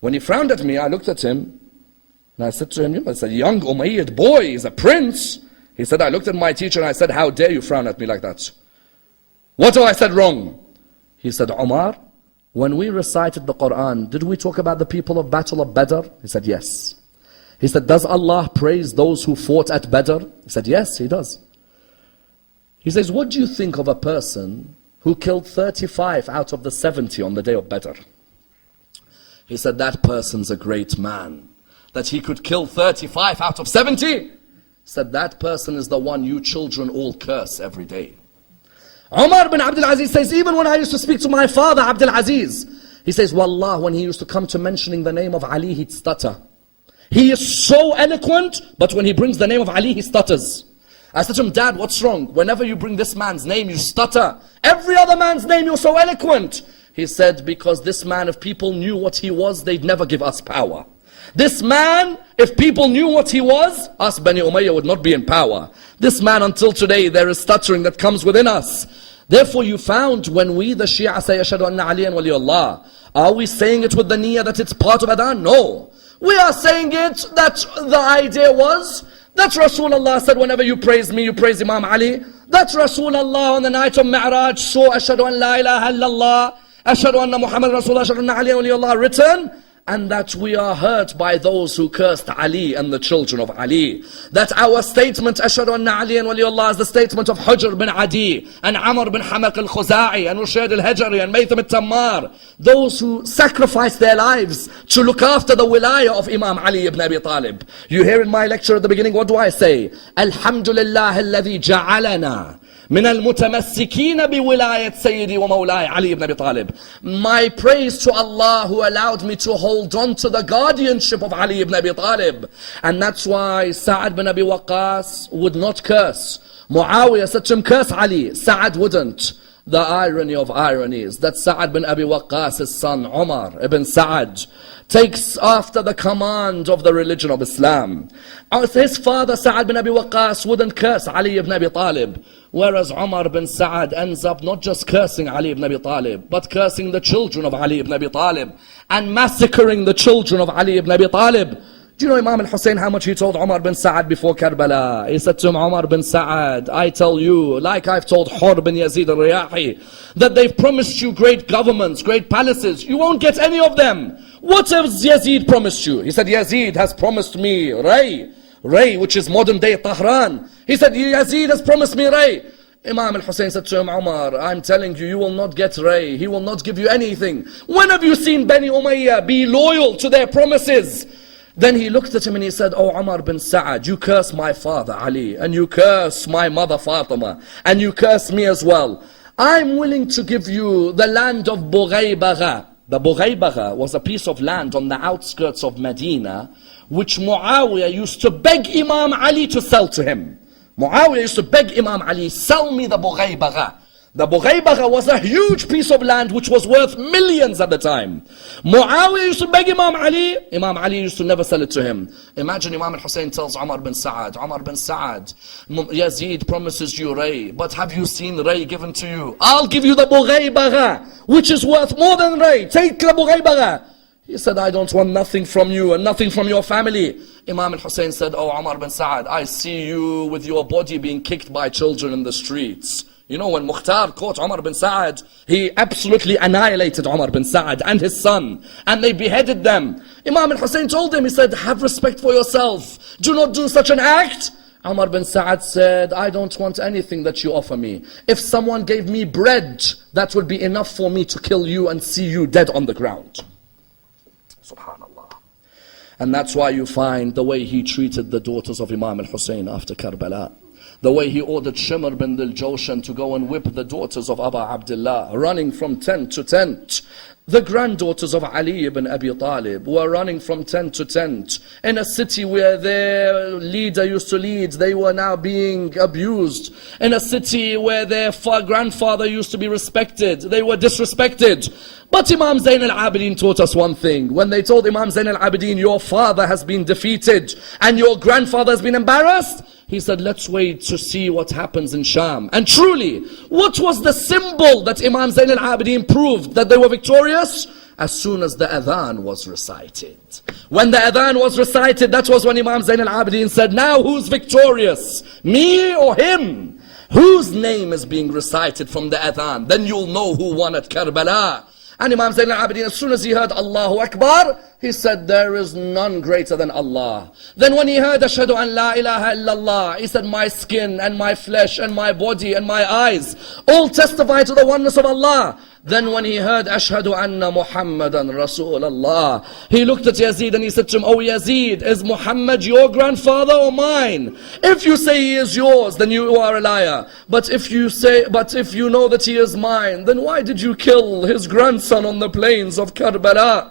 When he frowned at me, I looked at him, and I said to him, it's a young Umayyad boy, he's a prince. He said, I looked at my teacher and I said, how dare you frown at me like that? What have I said wrong? He said, Umar, when we recited the Quran, did we talk about the people of Battle of Badr? He said, yes. He said, does Allah praise those who fought at Badr? He said, yes, He does. He says, what do you think of a person who killed 35 out of the 70 on the day of Badr? He said, that person's a great man. That he could kill 35 out of 70. He said, that person is the one you children all curse every day. Umar bin Abdul Aziz says, even when I used to speak to my father, Abdul Aziz, he says, Wallah, when he used to come to mentioning the name of Ali, he'd stutter. He is so eloquent, but when he brings the name of Ali, he stutters. I said to him, Dad, what's wrong? Whenever you bring this man's name, you stutter. Every other man's name, you're so eloquent. He said, because this man, if people knew what he was, they'd never give us power. This man, if people knew what he was, us Bani Umayyah would not be in power. This man, until today, there is stuttering that comes within us. Therefore you found when we the Shia say, Ashhadu anna Aliyan waliyullah, are we saying it with the niyyah that it's part of Adhan? No. We are saying it that the idea was that Rasulullah said, whenever you praise me, you praise Imam Ali. That Rasulullah on the night of Mi'raj saw Ashhadu an la ilaha illallah, Ashhadu anna Muhammad Rasulullah, Ashhadu anna Aliyan waliyullah written. And that we are hurt by those who cursed Ali and the children of Ali. That our statement, Ashhadu anna Aliyan waliyullah, is the statement of Hujr bin Adi, and Amr bin Hamaq al-Khuza'i, and Rushayd al-Hajari, and Maytham al-Tammar. Those who sacrificed their lives to look after the wilayah of Imam Ali ibn Abi Talib. You hear in my lecture at the beginning, what do I say? Alhamdulillah alladhi ja'alana من المتمسكين بولاية سيدي ومولاي علي ibn Abi Talib. My praise to Allah who allowed me to hold on to the guardianship of Ali ibn Abi Talib. And that's why Sa'ad bin Abi Waqqas would not curse. Muawiyah said to him, curse Ali. Sa'ad wouldn't. The irony of ironies, that Sa'ad bin Abi Waqqas' son Umar ibn Sa'ad takes after the command of the religion of Islam. His father Sa'ad bin Abi Waqqas wouldn't curse Ali ibn Abi Talib. Whereas Umar bin Sa'ad ends up not just cursing Ali ibn Abi Talib, but cursing the children of Ali ibn Abi Talib, and massacring the children of Ali ibn Abi Talib. Do you know Imam al-Hussein how much he told Umar bin Sa'ad before Karbala? He said to him, Umar bin Sa'ad, I tell you, like I've told Hur bin Yazid al-Riyahi, that they've promised you great governments, great palaces. You won't get any of them. What has Yazid promised you? He said, Yazid has promised me Ray, which is modern day Tehran. He said, Yazid has promised me Ray. Imam al-Hussein said to him, Umar, I'm telling you, you will not get Ray. He will not give you anything. When have you seen Bani Umayyah be loyal to their promises? Then he looked at him and he said, Oh Ammar bin Sa'ad, you curse my father Ali, and you curse my mother Fatima, and you curse me as well. I'm willing to give you the land of Bughaybagha. The Bughaybagha was a piece of land on the outskirts of Medina, which Muawiyah used to beg Imam Ali to sell to him. Muawiyah used to beg Imam Ali, sell me the Bughaybagha. The Bughaybagha was a huge piece of land which was worth millions at the time. Muawiyah used to beg Imam Ali. Imam Ali used to never sell it to him. Imagine Imam al-Hussein tells Umar bin Sa'ad, Yazid promises you Ray, but have you seen Ray given to you? I'll give you the Bughaybagha, which is worth more than Ray. Take the Bughaybagha. He said, I don't want nothing from you and nothing from your family. Imam al-Hussein said, Oh Umar bin Sa'ad, I see you with your body being kicked by children in the streets. You know, when Mukhtar caught Umar bin Sa'ad, he absolutely annihilated Umar bin Sa'ad and his son, and they beheaded them. Imam al-Hussein told him, he said, have respect for yourself. Do not do such an act. Umar bin Sa'ad said, I don't want anything that you offer me. If someone gave me bread, that would be enough for me to kill you and see you dead on the ground. Subhanallah. And that's why you find the way he treated the daughters of Imam al-Hussein after Karbala. The way he ordered Shimr bin Dil-Jawshan to go and whip the daughters of Aba Abdullah, running from tent to tent. The granddaughters of Ali ibn Abi Talib were running from tent to tent. In a city where their leader used to lead, they were now being abused. In a city where their grandfather used to be respected, they were disrespected. But Imam Zayn al-Abidin taught us one thing. When they told Imam Zayn al-Abidin, your father has been defeated and your grandfather has been embarrassed, he said, let's wait to see what happens in Sham. And truly, what was the symbol that Imam Zayn al-Abidin proved that they were victorious? As soon as the Adhan was recited. When the Adhan was recited, that was when Imam Zayn al-Abidin said, now who's victorious? Me or him? Whose name is being recited from the Adhan? Then you'll know who won at Karbala. And Imam Zayn al-Abidin, as soon as he heard Allahu Akbar, he said, there is none greater than Allah. Then when he heard Ashhadu an la ilaha illallah, he said, my skin and my flesh and my body and my eyes all testify to the oneness of Allah. Then when he heard Ashhadu anna Muhammadan Rasulullah, he looked at Yazid and he said to him, "Oh Yazid, is Muhammad your grandfather or mine? If you say he is yours, then you are a liar. But if you know that he is mine, then why did you kill his grandson on the plains of Karbala?"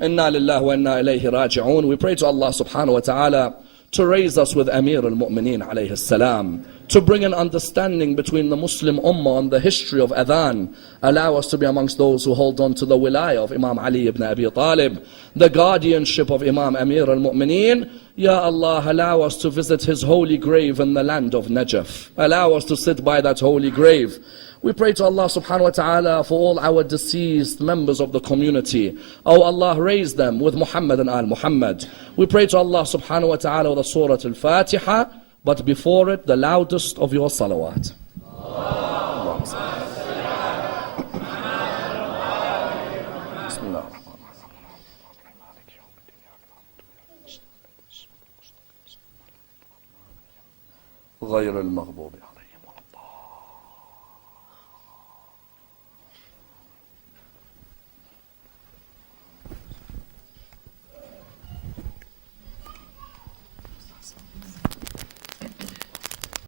Inna lillahi wa inna ilayhi raji'un. We pray to Allah subhanahu wa ta'ala to raise us with Amir al-Mu'mineen alayhi salam, to bring an understanding between the Muslim Ummah and the history of Adhan. Allow us to be amongst those who hold on to the wilayah of Imam Ali ibn Abi Talib, the guardianship of Imam Amir al-Mu'mineen. Ya Allah, allow us to visit his holy grave in the land of Najaf. Allow us to sit by that holy grave. We pray to Allah subhanahu wa ta'ala for all our deceased members of the community. Oh Allah, raise them with Muhammad and al-Muhammad. We pray to Allah subhanahu wa ta'ala with the Surah Al-Fatiha, but before it, the loudest of your salawat. غير المغضوب